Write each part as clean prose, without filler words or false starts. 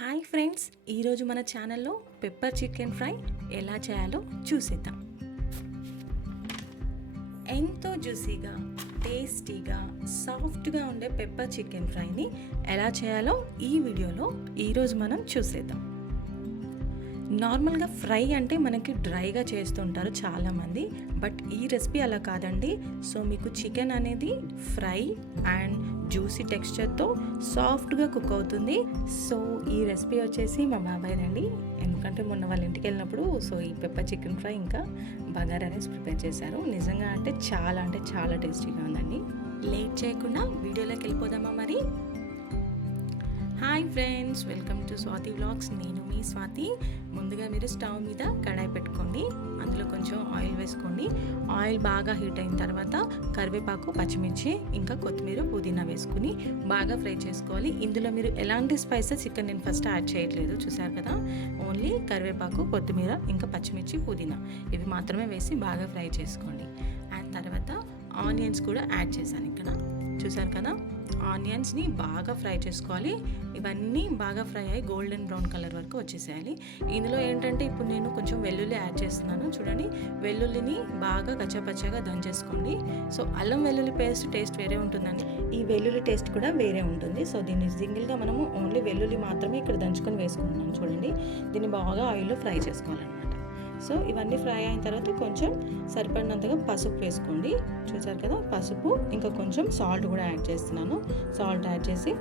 Hi friends, ఈరోజు మన ఛానల్లో పెప్పర్ చికెన్ ఫ్రై ఎలా చేయాలో చూసేద్దాం. ఎంతో జ్యూసీగా, టేస్టీగా, సాఫ్ట్గా ఉండే పెప్పర్ చికెన్ ఫ్రైని ఎలా చేయాలో ఈ వీడియోలో ఈరోజు మనం చూసేద్దాం. నార్మల్గా ఫ్రై అంటే మనకి డ్రైగా చేస్తుంటారు చాలామంది, బట్ ఈ రెసిపీ అలా కాదండి. సో మీకు చికెన్ అనేది ఫ్రై అండ్ జ్యూసీ టెక్స్చర్తో సాఫ్ట్గా కుక్ అవుతుంది. సో ఈ రెసిపీ వచ్చేసి మా బాబాయ్దండి. ఎందుకంటే మొన్న వాళ్ళ ఇంటికి వెళ్ళినప్పుడు సో ఈ పెప్పర్ చికెన్ ఫ్రై ఇంకా బగారా రైస్ ప్రిపేర్ చేశారు. నిజంగా అంటే చాలా టేస్టీగా ఉందండి. లేట్ చేయకుండా వీడియోలోకి వెళ్ళిపోదామా మరి. Hi friends, welcome to Swathi vlogs. నేను మీ స్వాతి. ముందుగా మీరు స్టవ్ మీద కడాయి పెట్టుకోండి, అందులో కొంచెం ఆయిల్ వేసుకోండి. ఆయిల్ బాగా హీట్ అయిన తర్వాత కరివేపాకు, పచ్చిమిర్చి, ఇంకా కొత్తిమీర, పుదీనా వేసుకుని బాగా ఫ్రై చేసుకోవాలి. ఇందులో మీరు ఎలాంటి స్పైసెస్ ఇక్కడ నేను ఫస్ట్ యాడ్ చేయట్లేదు, చూసారు కదా. ఓన్లీ కరివేపాకు, కొత్తిమీర, ఇంకా పచ్చిమిర్చి, పుదీనా ఇవి మాత్రమే వేసి బాగా ఫ్రై చేసుకోండి. అండ్ తర్వాత ఆనియన్స్ కూడా యాడ్ చేశాను ఇక్కడ, చూసారు కదా. ఆనియన్స్ని బాగా ఫ్రై చేసుకోవాలి. ఇవన్నీ బాగా ఫ్రై అయ్యి గోల్డెన్ బ్రౌన్ కలర్ వరకు వచ్చేసేయాలి. ఇందులో ఏంటంటే ఇప్పుడు నేను కొంచెం వెల్లుల్లి యాడ్ చేస్తున్నాను. చూడండి, వెల్లుల్లిని బాగా కచ్చాపచ్చాగా దంచేసుకోండి. సో అల్లం వెల్లుల్లి పేస్ట్ టేస్ట్ వేరే ఉంటుందండి, ఈ వెల్లుల్లి టేస్ట్ కూడా వేరే ఉంటుంది. సో దీన్ని సింగిల్గా మనము ఓన్లీ వెల్లుల్లి మాత్రమే ఇక్కడ దంచుకొని వేసుకుంటున్నాం. చూడండి, దీన్ని బాగా ఆయిల్లో ఫ్రై చేసుకోవాలన్నమాట. సో ఇవన్నీ ఫ్రై అయిన తర్వాత కొంచెం సరిపడినంతగా పసుపు వేసుకోండి. చూసారు కదా, పసుపు ఇంకా కొంచెం సాల్ట్ కూడా యాడ్ చేస్తున్నాను. సాల్ట్ యాడ్ చేసి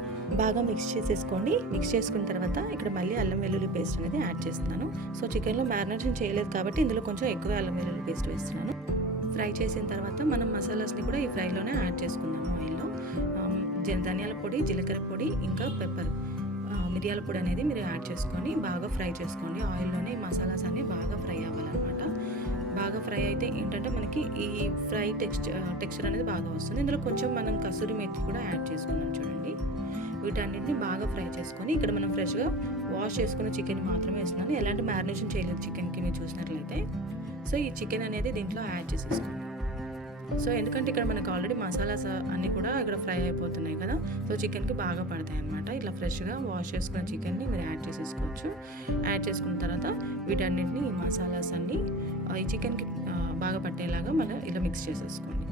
బాగా మిక్స్ చేసేసుకోండి. మిక్స్ చేసుకున్న తర్వాత ఇక్కడ మళ్ళీ అల్లం వెల్లుల్లి పేస్ట్ అనేది యాడ్ చేస్తున్నాను. సో చికెన్లో మ్యారినేషన్ చేయలేదు కాబట్టి ఇందులో కొంచెం ఎక్కువ అల్లం వెల్లుల్లి పేస్ట్ వేస్తున్నాను. ఫ్రై చేసిన తర్వాత మనం మసాలాస్ని కూడా ఈ ఫ్రైలోనే యాడ్ చేసుకుందాము. ఆయిల్లో ధనియాల పొడి, జీలకర్ర పొడి, ఇంకా పెప్పర్, మిరియాల పొడి అనేది మీరు యాడ్ చేసుకొని బాగా ఫ్రై చేసుకోండి. ఆయిల్లోనే మసాలాస్ అన్నీ బాగా ఫ్రై అవ్వాలన్నమాట. బాగా ఫ్రై అయితే ఏంటంటే మనకి ఈ ఫ్రై టెక్స్చర్ అనేది బాగా వస్తుంది. ఇందులో కొంచెం మనం కసూరి మేతి కూడా యాడ్ చేసుకున్నాం. చూడండి, వీటన్నిటిని బాగా ఫ్రై చేసుకొని ఇక్కడ మనం ఫ్రెష్గా వాష్ చేసుకున్న చికెన్ మాత్రమే వేస్తున్నాను. ఎలాంటి మ్యారినేషన్ చేయలేదు చికెన్కి మీరు చూసినట్లయితే. సో ఈ చికెన్ అనేది దీంట్లో యాడ్ చేసేసుకోండి. సో ఎందుకంటే ఇక్కడ మనకు ఆల్రెడీ మసాలాస్ అన్నీ కూడా ఇక్కడ ఫ్రై అయిపోతున్నాయి కదా, సో చికెన్కి బాగా పడతాయి అన్నమాట. ఇట్లా ఫ్రెష్గా వాష్ చేసుకున్న చికెన్ని మీరు యాడ్ చేసేసుకోవచ్చు. యాడ్ చేసుకున్న తర్వాత వీటన్నిటిని ఈ మసాలాస్ అన్నీ ఈ చికెన్కి బాగా పట్టేలాగా మనం ఇలా మిక్స్ చేసేసుకోండి.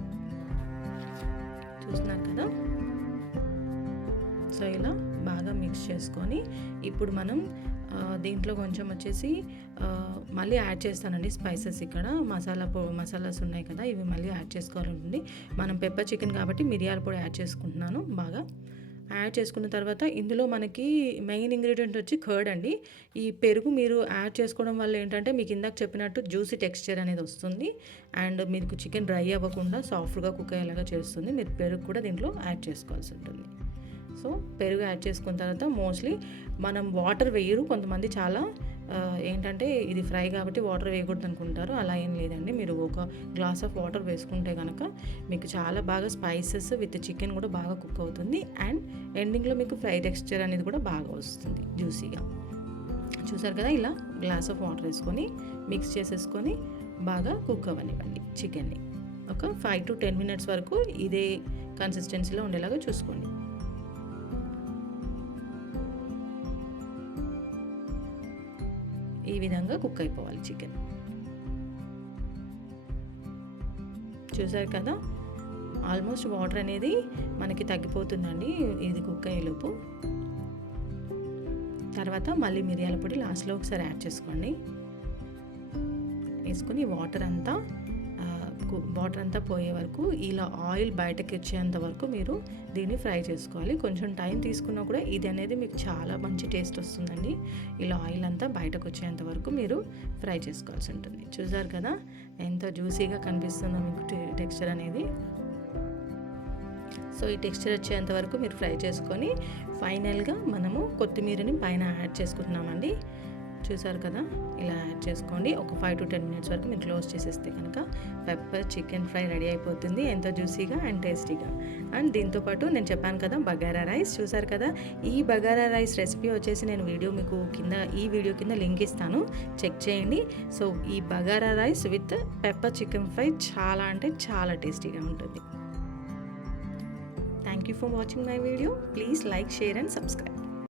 చూస్తున్నారు కదా. సో ఇలా బాగా మిక్స్ చేసుకొని ఇప్పుడు మనం దీంట్లో కొంచెం వచ్చేసి మళ్ళీ యాడ్ చేస్తానండి స్పైసెస్. ఇక్కడ మసాలాస్ ఉన్నాయి కదా, ఇవి మళ్ళీ యాడ్ చేసుకోవాలండి. మనం పెప్పర్ చికెన్ కాబట్టి మిరియాల పొడి యాడ్ చేసుకుంటున్నాను. బాగా యాడ్ చేసుకున్న తర్వాత ఇందులో మనకి మెయిన్ ఇంగ్రీడియంట్ వచ్చి కర్డ్ అండి. ఈ పెరుగు మీరు యాడ్ చేసుకోవడం వల్ల ఏంటంటే మీకు ఇందాక చెప్పినట్టు జ్యూసీ టెక్స్చర్ అనేది వస్తుంది అండ్ మీకు చికెన్ డ్రై అవ్వకుండా సాఫ్ట్గా కుక్ అయ్యేలాగా చేస్తుంది. మీరు పెరుగు కూడా దీంట్లో యాడ్ చేసుకోవాల్సి ఉంటుంది. సో పెరుగు యాడ్ చేసుకున్న తర్వాత మోస్ట్లీ మనం వాటర్ వేయరు కొంతమంది, చాలా ఏంటంటే ఇది ఫ్రై కాబట్టి వాటర్ వేయకూడదు అనుకుంటారు. అలా ఏం లేదండి. మీరు ఒక గ్లాస్ ఆఫ్ వాటర్ వేసుకుంటే కనుక మీకు చాలా బాగా స్పైసెస్ విత్ చికెన్ కూడా బాగా కుక్ అవుతుంది అండ్ ఎండింగ్లో మీకు ఫ్రై టెక్స్చర్ అనేది కూడా బాగా వస్తుంది జ్యూసీగా. చూసారు కదా, ఇలా గ్లాస్ ఆఫ్ వాటర్ వేసుకొని మిక్స్ చేసేసుకొని బాగా కుక్ అవ్వనివ్వండి చికెన్ని. ఒక 5 to 10 minutes వరకు ఇదే కన్సిస్టెన్సీలో ఉండేలాగా చూసుకోండి. ఈ విధంగా కుక్ అయిపోవాలి చికెన్. చూసారు కదా, ఆల్మోస్ట్ వాటర్ అనేది మనకి తగ్గిపోతుందండి ఇది కుక్ అయ్యేలోపు. తర్వాత మళ్ళీ మిరియాల పొడి లాస్ట్లో ఒకసారి యాడ్ చేసుకోండి. వేసుకొని వాటర్ అంతా పోయే వరకు ఇలా ఆయిల్ బయటకి వచ్చేంత వరకు మీరు దీన్ని ఫ్రై చేసుకోవాలి. కొంచెం టైం తీసుకున్నా కూడా ఇది అనేది మీకు చాలా మంచి టేస్ట్ వస్తుందండి. ఇలా ఆయిల్ అంతా బయటకు వచ్చేంత వరకు మీరు ఫ్రై చేసుకోవాల్సి ఉంటుంది. చూసారు కదా ఎంతో జ్యూసీగా కనిపిస్తుందో మీకు టెక్స్చర్ అనేది. సో ఈ టెక్స్చర్ వచ్చేంత వరకు మీరు ఫ్రై చేసుకొని ఫైనల్గా మనము కొత్తిమీరని పైన యాడ్ చేసుకుంటున్నామండి. చూసారు కదా, ఇలా యాడ్ చేసుకోండి. ఒక 5 to 10 minutes వరకు మీరు క్లోజ్ చేసేస్తే కనుక పెప్పర్ చికెన్ ఫ్రై రెడీ అయిపోతుంది, ఎంతో జ్యూసీగా అండ్ టేస్టీగా. అండ్ దీంతోపాటు నేను చెప్పాను కదా బగారా రైస్. చూసారు కదా, ఈ బగారా రైస్ రెసిపీ వచ్చేసి నేను మీకు ఈ వీడియో కింద లింక్ ఇస్తాను, చెక్ చేయండి. సో ఈ bagara rice with pepper chicken fry చాలా టేస్టీగా ఉంటుంది. Thank you for watching my video. Please like, share and subscribe.